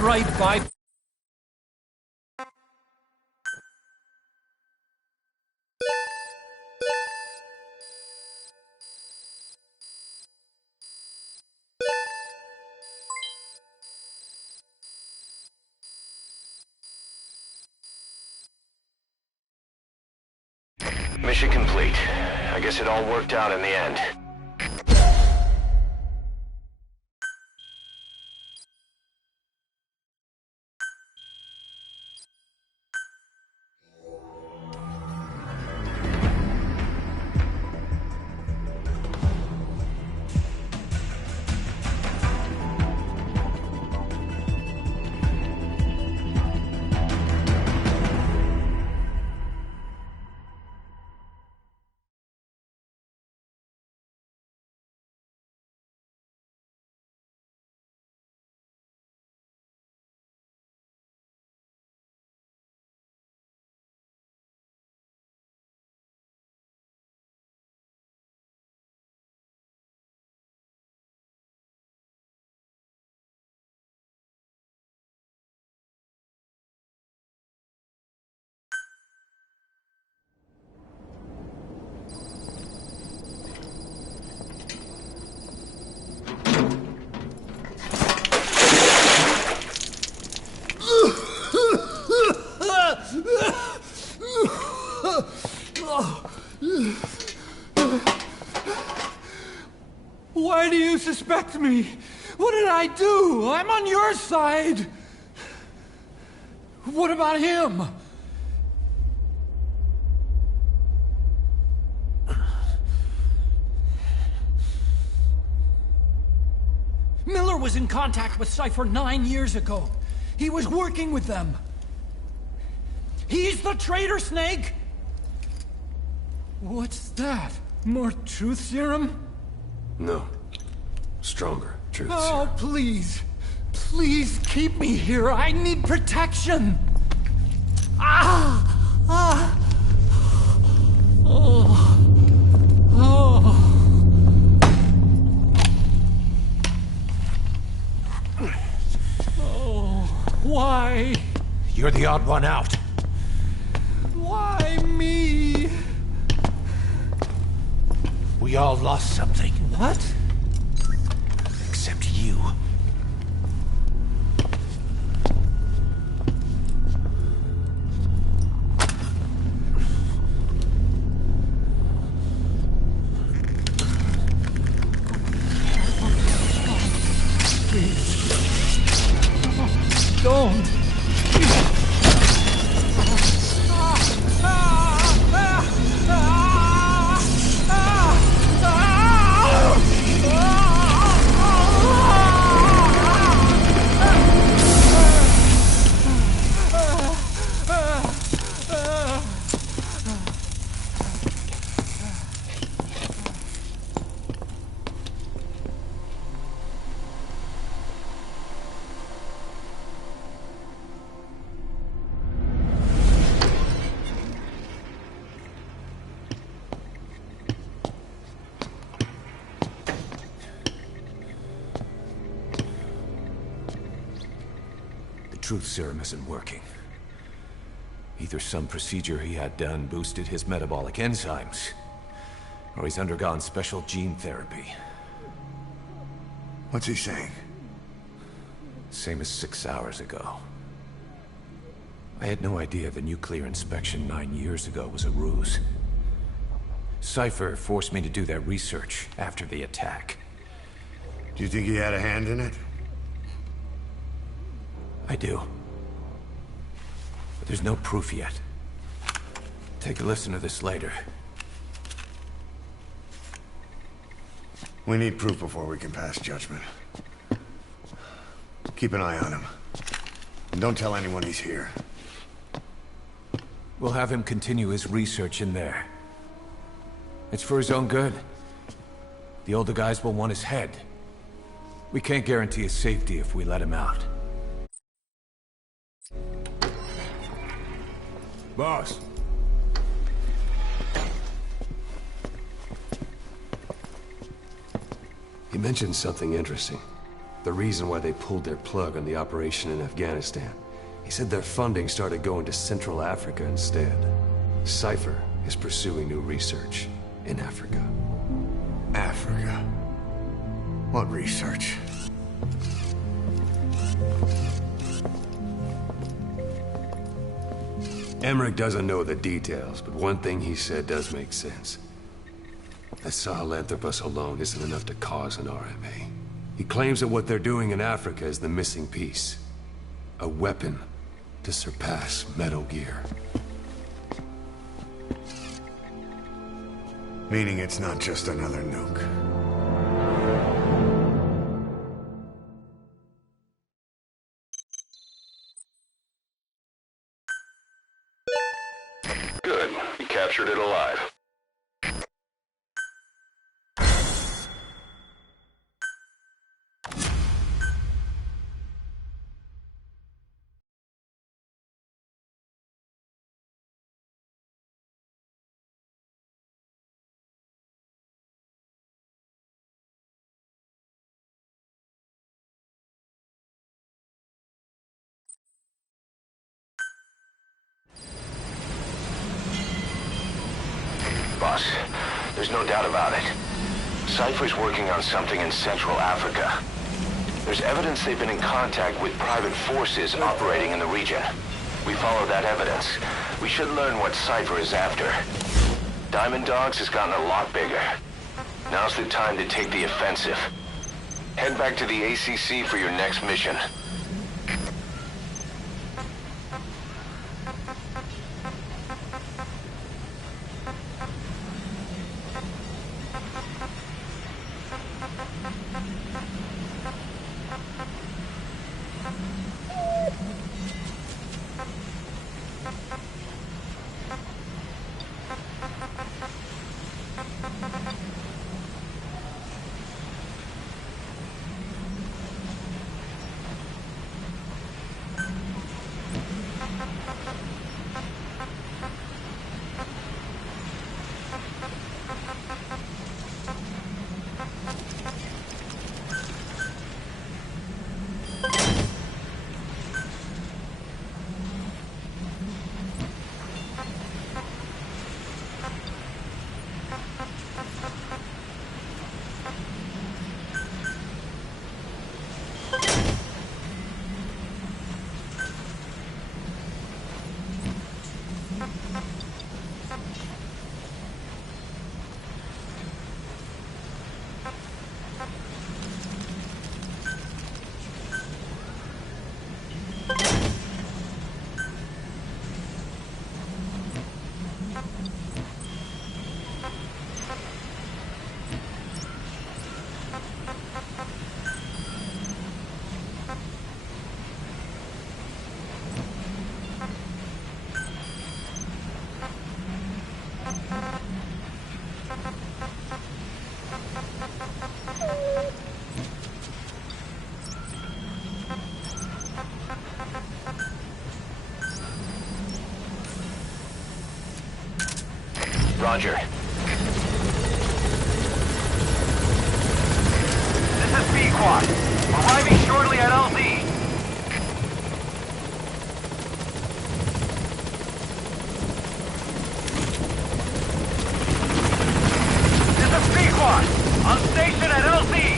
right by... Mission complete. I guess it all worked out in the end. Why do you suspect me? What did I do? I'm on your side. What about him? Miller was in contact with Cypher 9 years ago. He was working with them. He's the traitor, Snake! What's that? More truth serum? No. Stronger truth Oh, serum. please. Please keep me here. I need protection. Ah! Ah! Oh. Oh. Oh. Why? You're the odd one out. Why me? We all lost something. What? Except you. Please. Don't. Truth serum isn't working. Either some procedure he had done boosted his metabolic enzymes, or he's undergone special gene therapy. What's he saying? Same as 6 hours ago. I had no idea the nuclear inspection 9 years ago was a ruse. Cypher forced me to do that research after the attack. Do you think he had a hand in it? I do. But there's no proof yet. Take a listen to this later. We need proof before we can pass judgment. Keep an eye on him. And don't tell anyone he's here. We'll have him continue his research in there. It's for his own good. The older guys will want his head. We can't guarantee his safety if we let him out. Boss. He mentioned something interesting. the reason why they pulled their plug on the operation in Afghanistan. He said their funding started going to Central Africa instead. Cypher is pursuing new research in Africa. Africa. What research? Emmerich doesn't know the details, but one thing he said does make sense. That Sahelanthropus alone isn't enough to cause an RMA. He claims that what they're doing in Africa is the missing piece. A weapon to surpass Metal Gear. Meaning it's not just another nuke. Good. You captured it alive. Boss, there's no doubt about it. Cypher's working on something in Central Africa. There's evidence they've been in contact with private forces operating in the region. We follow that evidence. We should learn what Cypher is after. Diamond Dogs has gotten a lot bigger. Now's the time to take the offensive. Head back to the ACC for your next mission. Roger. This is B-Quad. Arriving shortly at LZ. This is B-Quad. On station at LZ.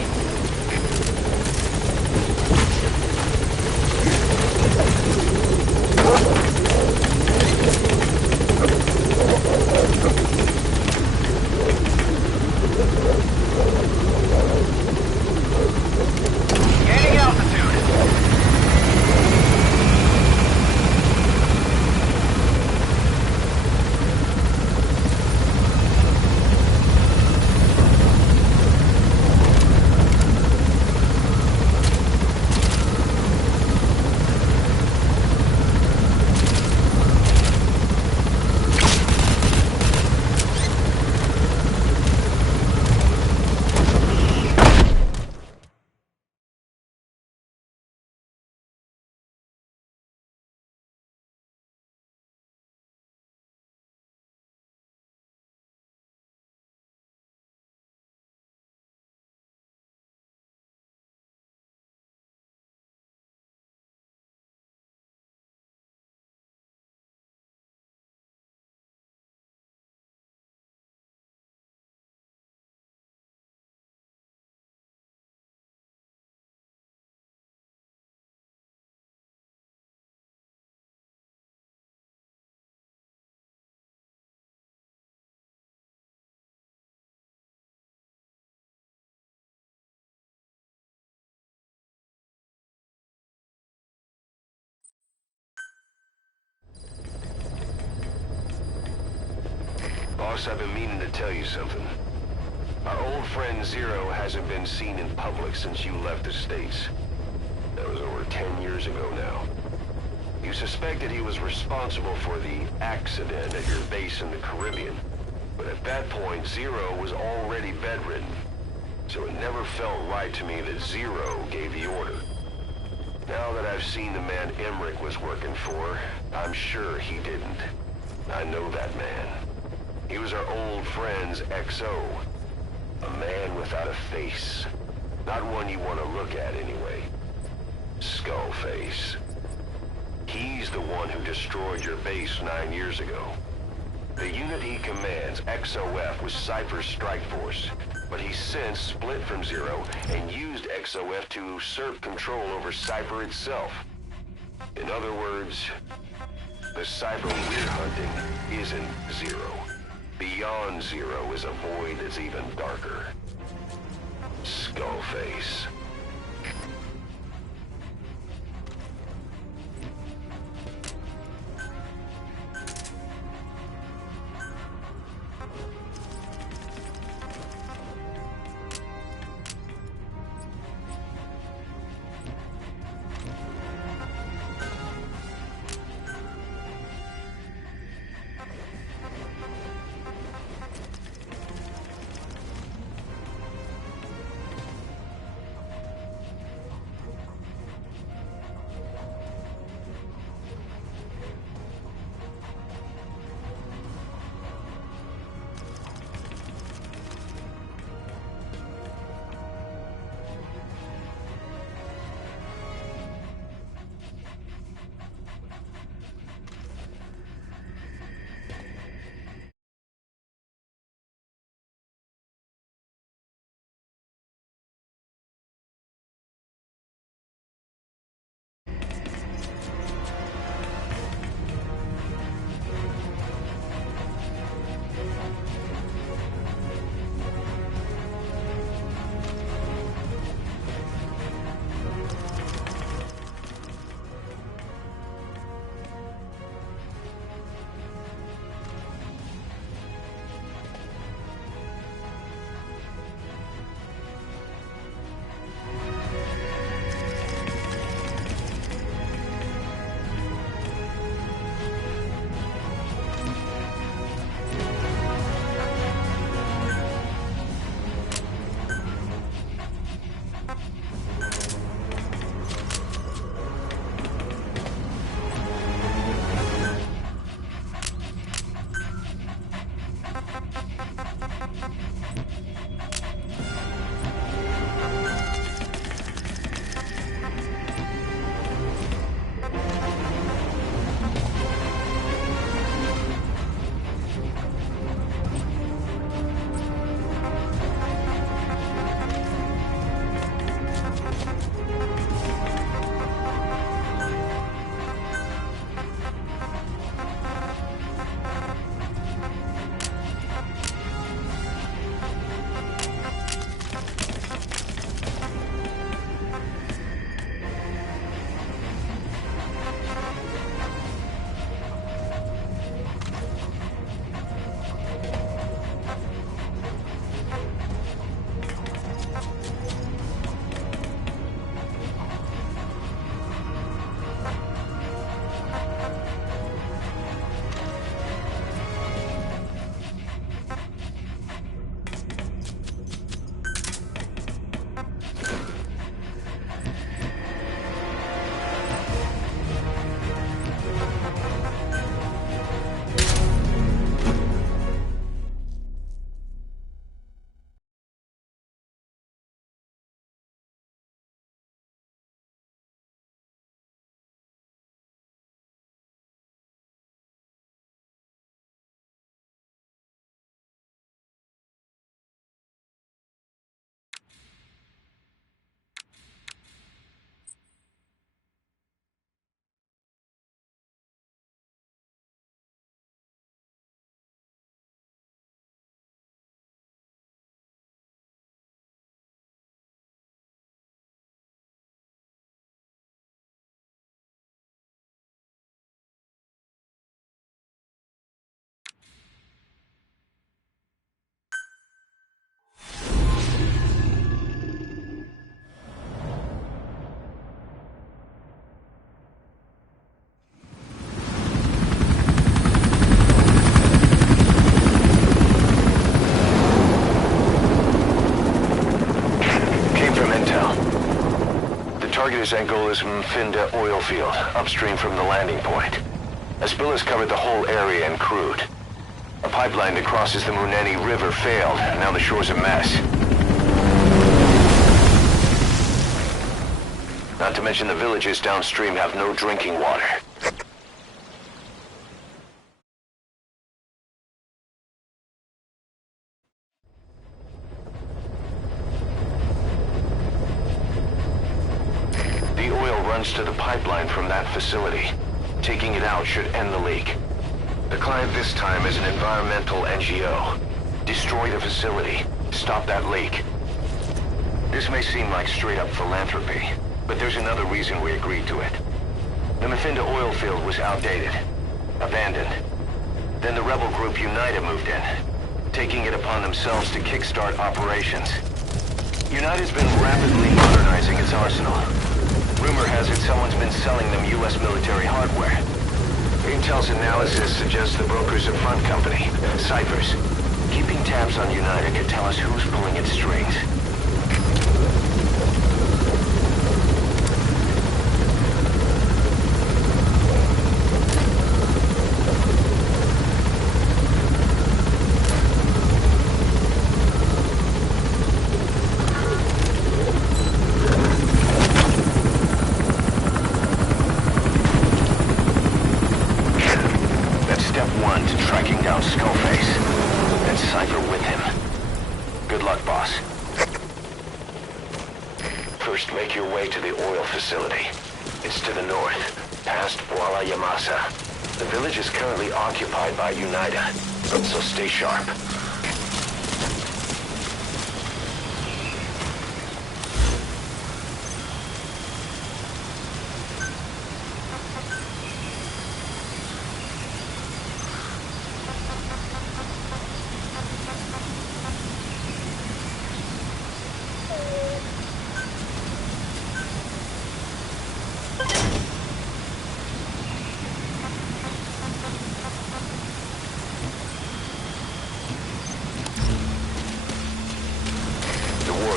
Boss, I've been meaning to tell you something. Our old friend Zero hasn't been seen in public since you left the States. That was over 10 years ago now. You suspected he was responsible for the accident at your base in the Caribbean. But at that point, Zero was already bedridden. So it never felt right to me that Zero gave the order. Now that I've seen the man Emmerich was working for, I'm sure he didn't. I know that man. He was our old friend's XO. A man without a face. Not one you want to look at anyway. Skullface. He's the one who destroyed your base 9 years ago. The unit he commands, XOF, was Cypher's strike force. But he's since split from Zero and used XOF to usurp control over Cypher itself. In other words, the Cypher we're hunting isn't Zero. Beyond Zero is a void that's even darker. Skullface. target is Angola's Mfinda oil field, upstream from the landing point. A spill has covered the whole area and crude. A pipeline that crosses the Muneni River failed. Now the shore's a mess. Not to mention the villages downstream have no drinking water. The oil runs to the pipeline from that facility. Taking it out should end the leak. The client this time is an environmental NGO. Destroy the facility. Stop that leak. This may seem like straight-up philanthropy, but there's another reason we agreed to it. The Mfinda oil field was outdated, abandoned. Then the rebel group UNITA moved in, taking it upon themselves to kickstart operations. UNITA's been rapidly modernizing its arsenal. Rumor has it someone's been selling them U.S. military hardware. Intel's analysis suggests the broker's a front company, Cyphers. Keeping tabs on UNITA could tell us who's pulling its strings. First, make your way to the oil facility. It's to the north, past Wala Yamasa. The village is currently occupied by UNITA, so stay sharp.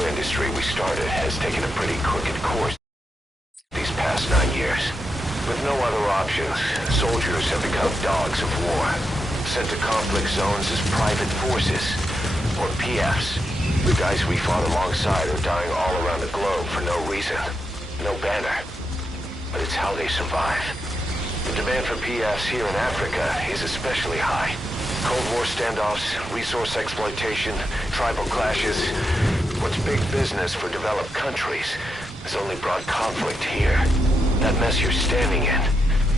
Industry we started has taken a pretty crooked course these past 9 years. With no other options, soldiers have become dogs of war, sent to conflict zones as private forces, or PFs. The guys we fought alongside are dying all around the globe for no reason, no banner. But it's how they survive. The demand for PFs here in Africa is especially high. Cold War standoffs, resource exploitation, tribal clashes. What's big business for developed countries has only brought conflict here. That mess you're standing in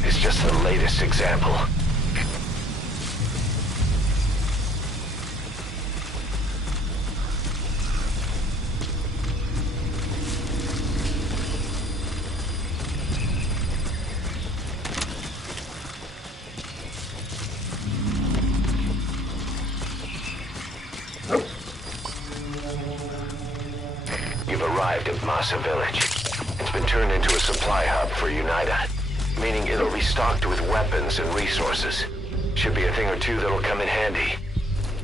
is just the latest example. Arrived at Masa Village. It's been turned into a supply hub for UNITA, meaning it'll be stocked with weapons and resources. Should be a thing or two that'll come in handy.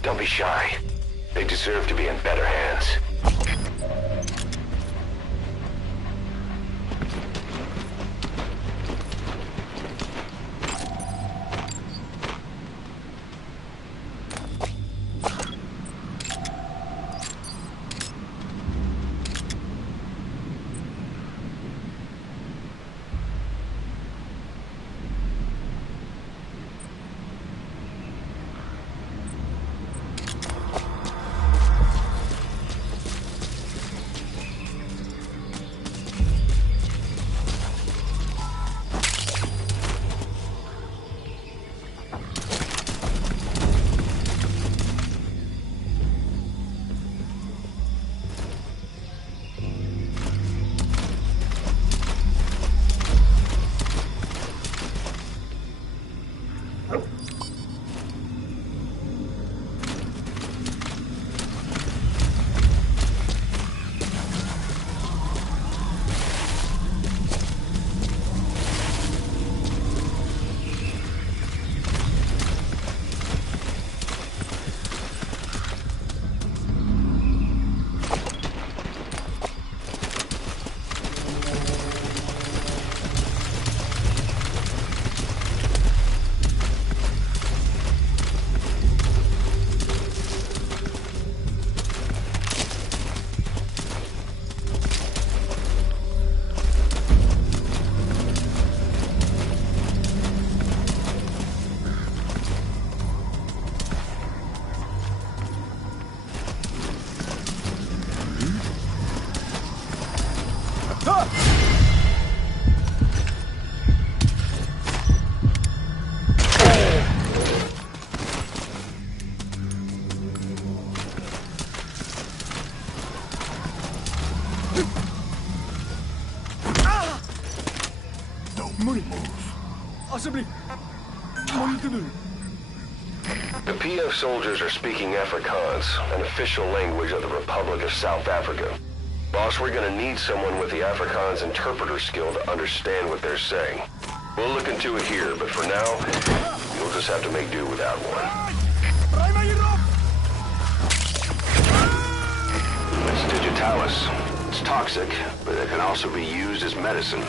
Don't be shy. They deserve to be in better hands. The PF soldiers are speaking Afrikaans, an official language of the Republic of South Africa. Boss, we're gonna need someone with the Afrikaans interpreter skill to understand what they're saying. We'll look into it here, but for now, you'll just have to make do without one. It's digitalis. It's toxic, but it can also be used as medicine.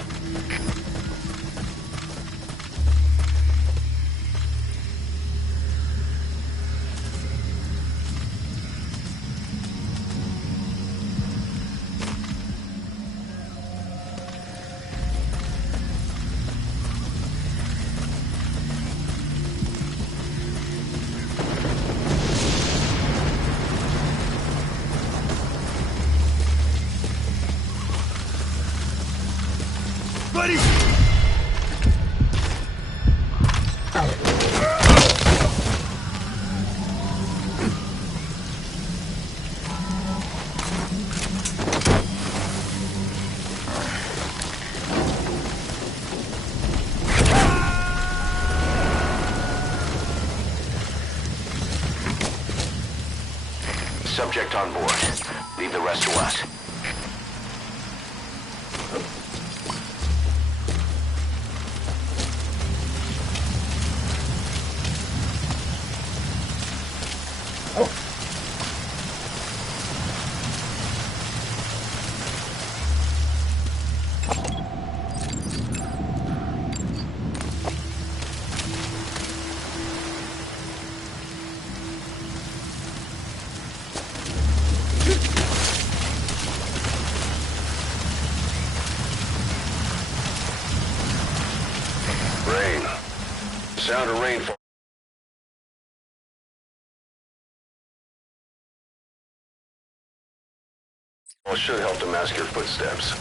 Subject on board. Leave the rest to us. Rain. Sound of rainfall should help to mask your footsteps.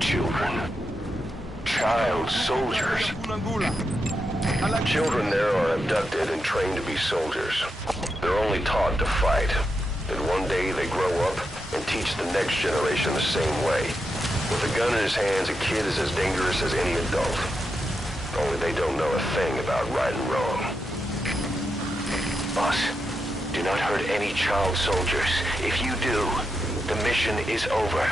Children. Child soldiers. Children there are abducted and trained to be soldiers. They're only taught to fight. And one day they grow up and teach the next generation the same way. With a gun in his hands, a kid is as dangerous as any adult. Only they don't know a thing about right and wrong. Boss, do not hurt any child soldiers. If you do, the mission is over.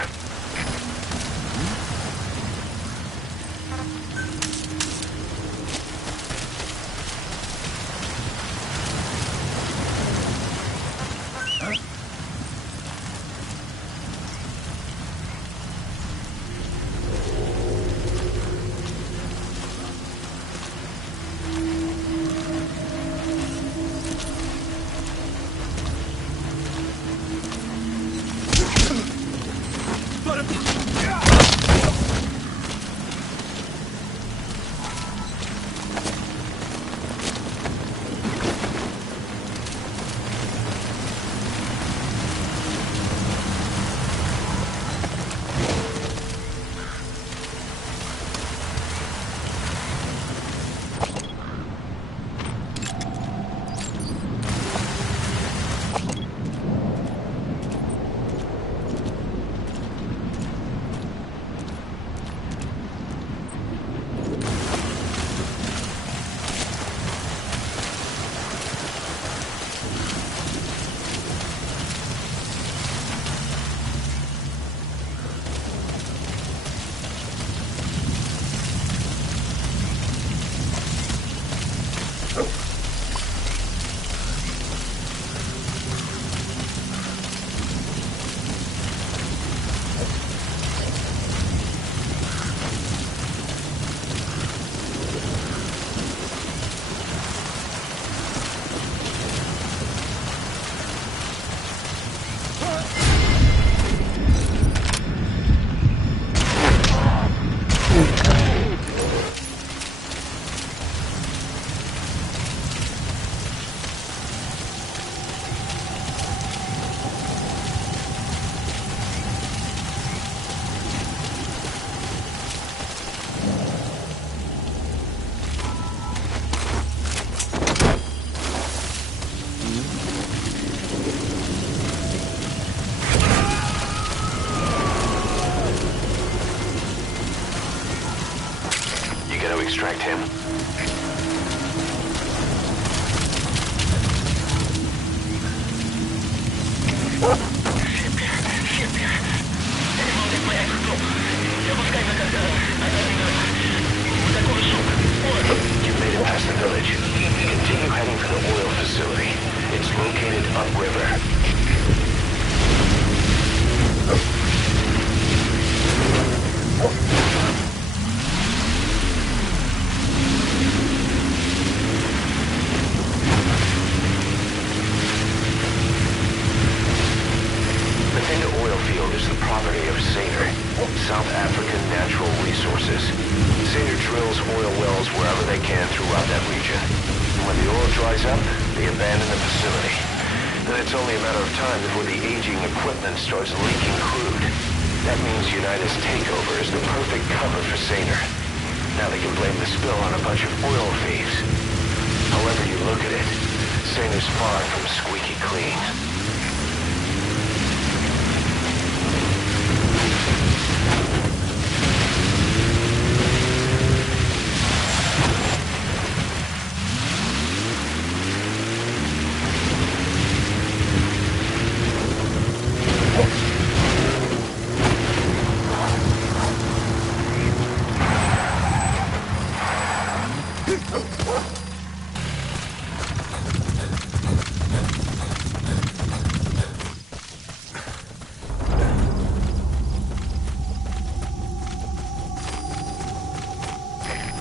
distract him. You made it past the village. Continue heading for the oil facility. It's located upriver. The Theta oil field is the property of Saner, South African Natural Resources. Saner drills oil wells wherever they can throughout that region. And when the oil dries up, they abandon the facility. Then it's only a matter of time before the aging equipment starts leaking crude. That means United's takeover is the perfect cover for Saner. Now they can blame the spill on a bunch of oil thieves. However you look at it, Saner's far from squeaky clean.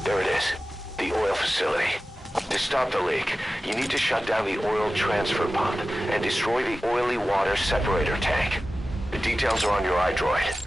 There it is, the oil facility. To stop the leak, you need to shut down the oil transfer pump and destroy the oily water separator tank. The details are on your iDroid.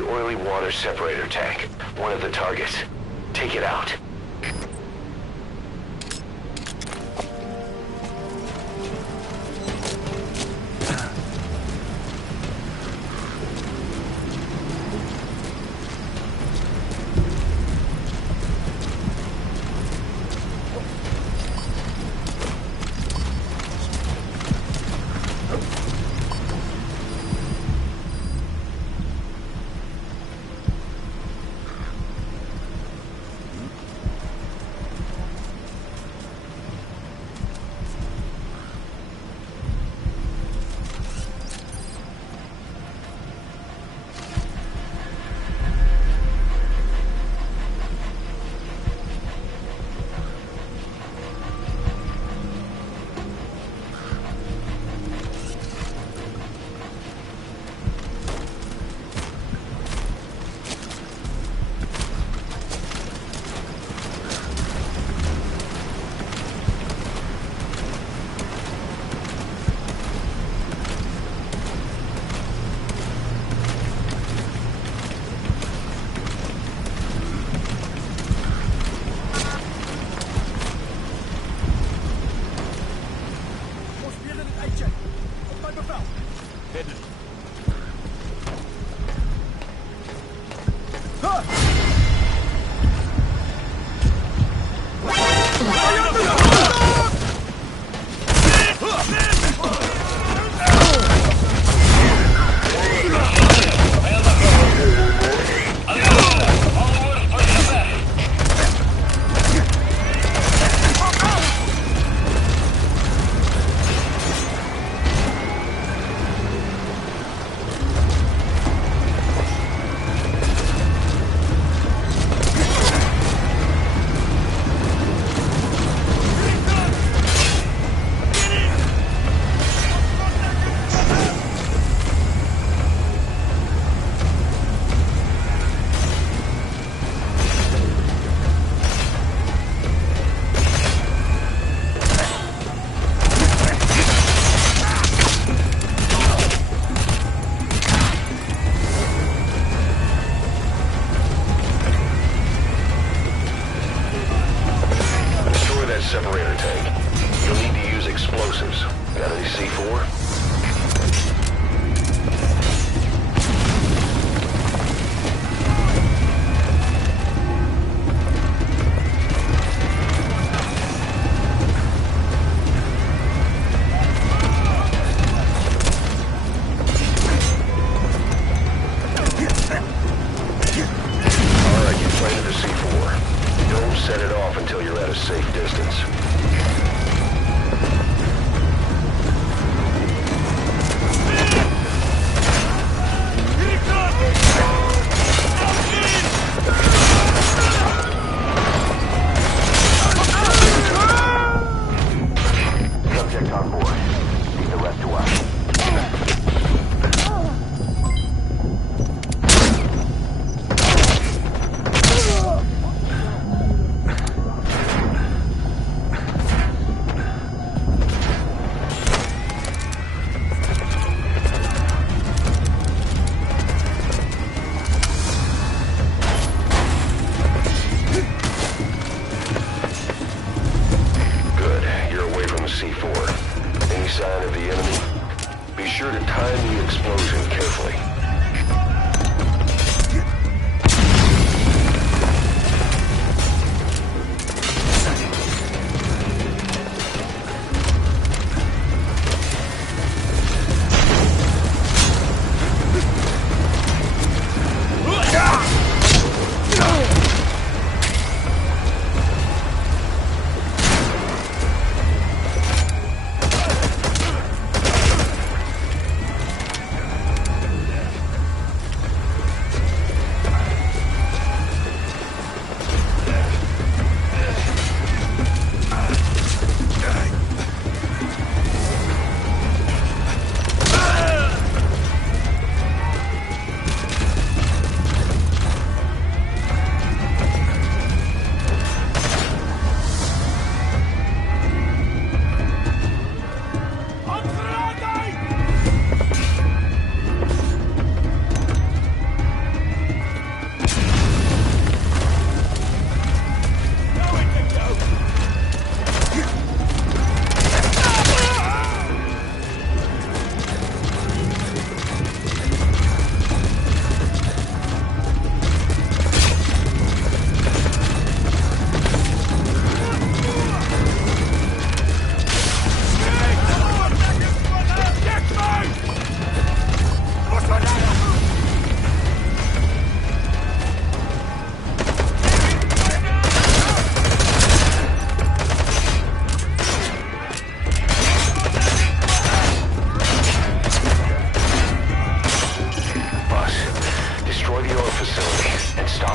the oily water separator tank. One of the targets. Take it out. Separator tank. You'll need to use explosives. Got any C4? Alright, you planted the C4. Don't set it off until you're at a safe distance. Subject on board. Leave the rest to us.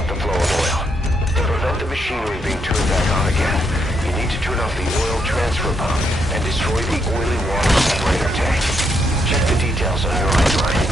the flow of oil. To prevent the machinery being turned back on again, you need to turn off the oil transfer pump and destroy the oily water separator tank. Check the details on your outline.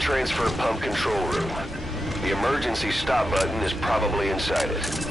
Transfer pump control room. The emergency stop button is probably inside it.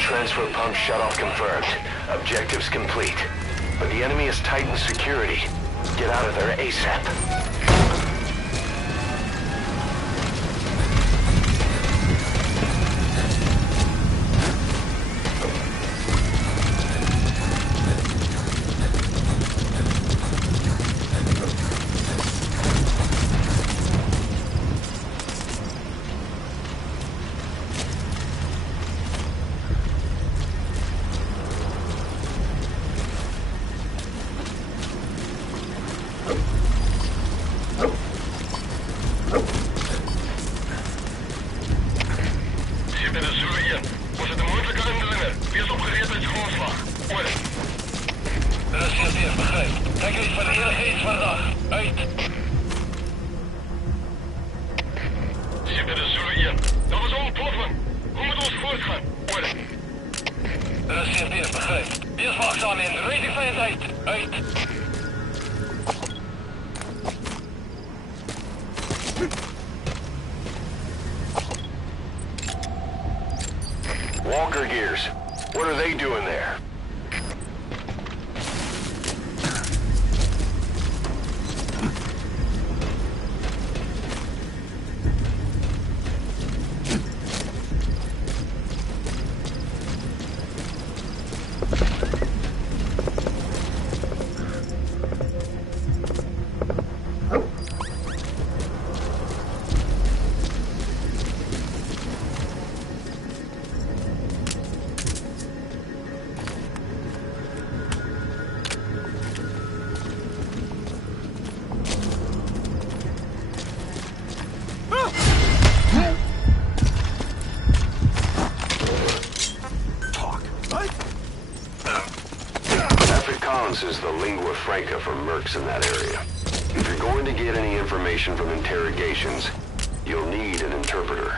Transfer pump shut-off confirmed. Objectives complete. But the enemy has tightened security. Get out of there ASAP. Walker gears. What are they doing there? balance is the lingua franca for mercs in that area. If you're going to get any information from interrogations, you'll need an interpreter.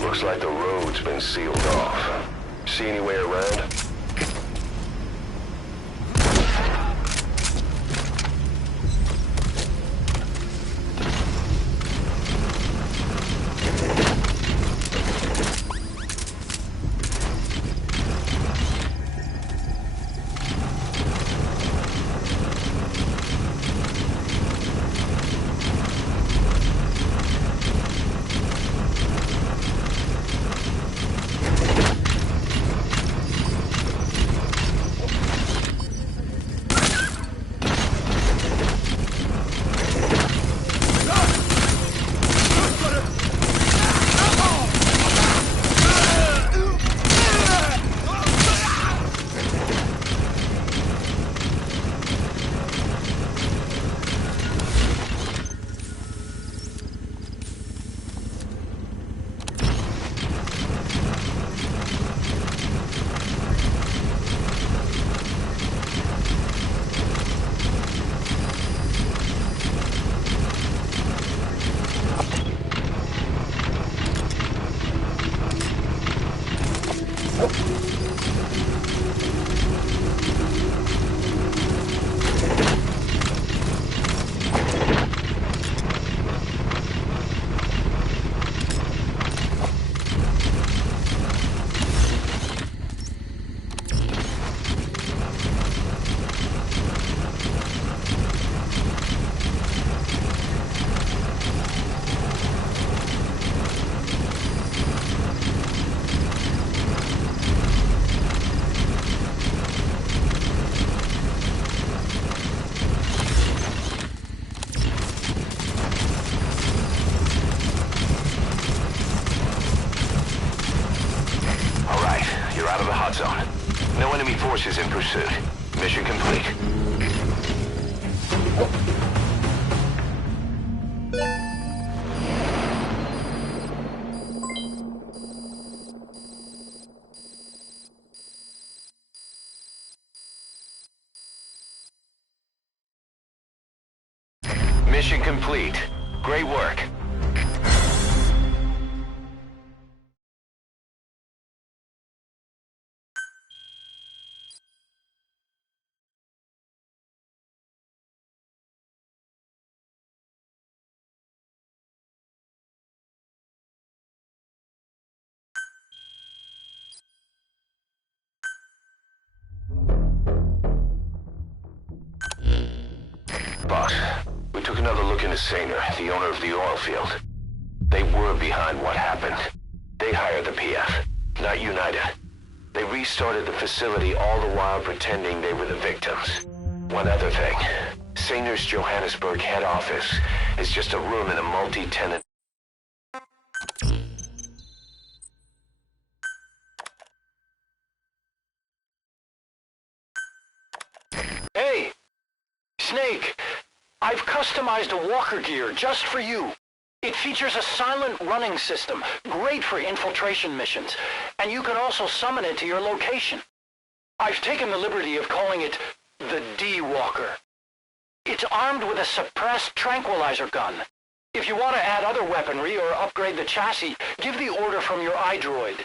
Looks like the road's been sealed off. See any way around? No enemy forces in pursuit. Mission complete. Mission complete. Great work. Boss, we took another look into Saner, the owner of the oil field. They were behind what happened. They hired the PF, not United. They restarted the facility all the while pretending they were the victims. One other thing. Saner's Johannesburg head office is just a room in a multi-tenant... Hey! Snake! I've customized a walker gear just for you. It features a silent running system, great for infiltration missions, and you can also summon it to your location. I've taken the liberty of calling it the D-Walker. It's armed with a suppressed tranquilizer gun. If you want to add other weaponry or upgrade the chassis, give the order from your iDroid.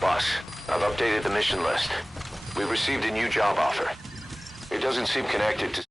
Boss, I've updated the mission list. We've received a new job offer. It doesn't seem connected to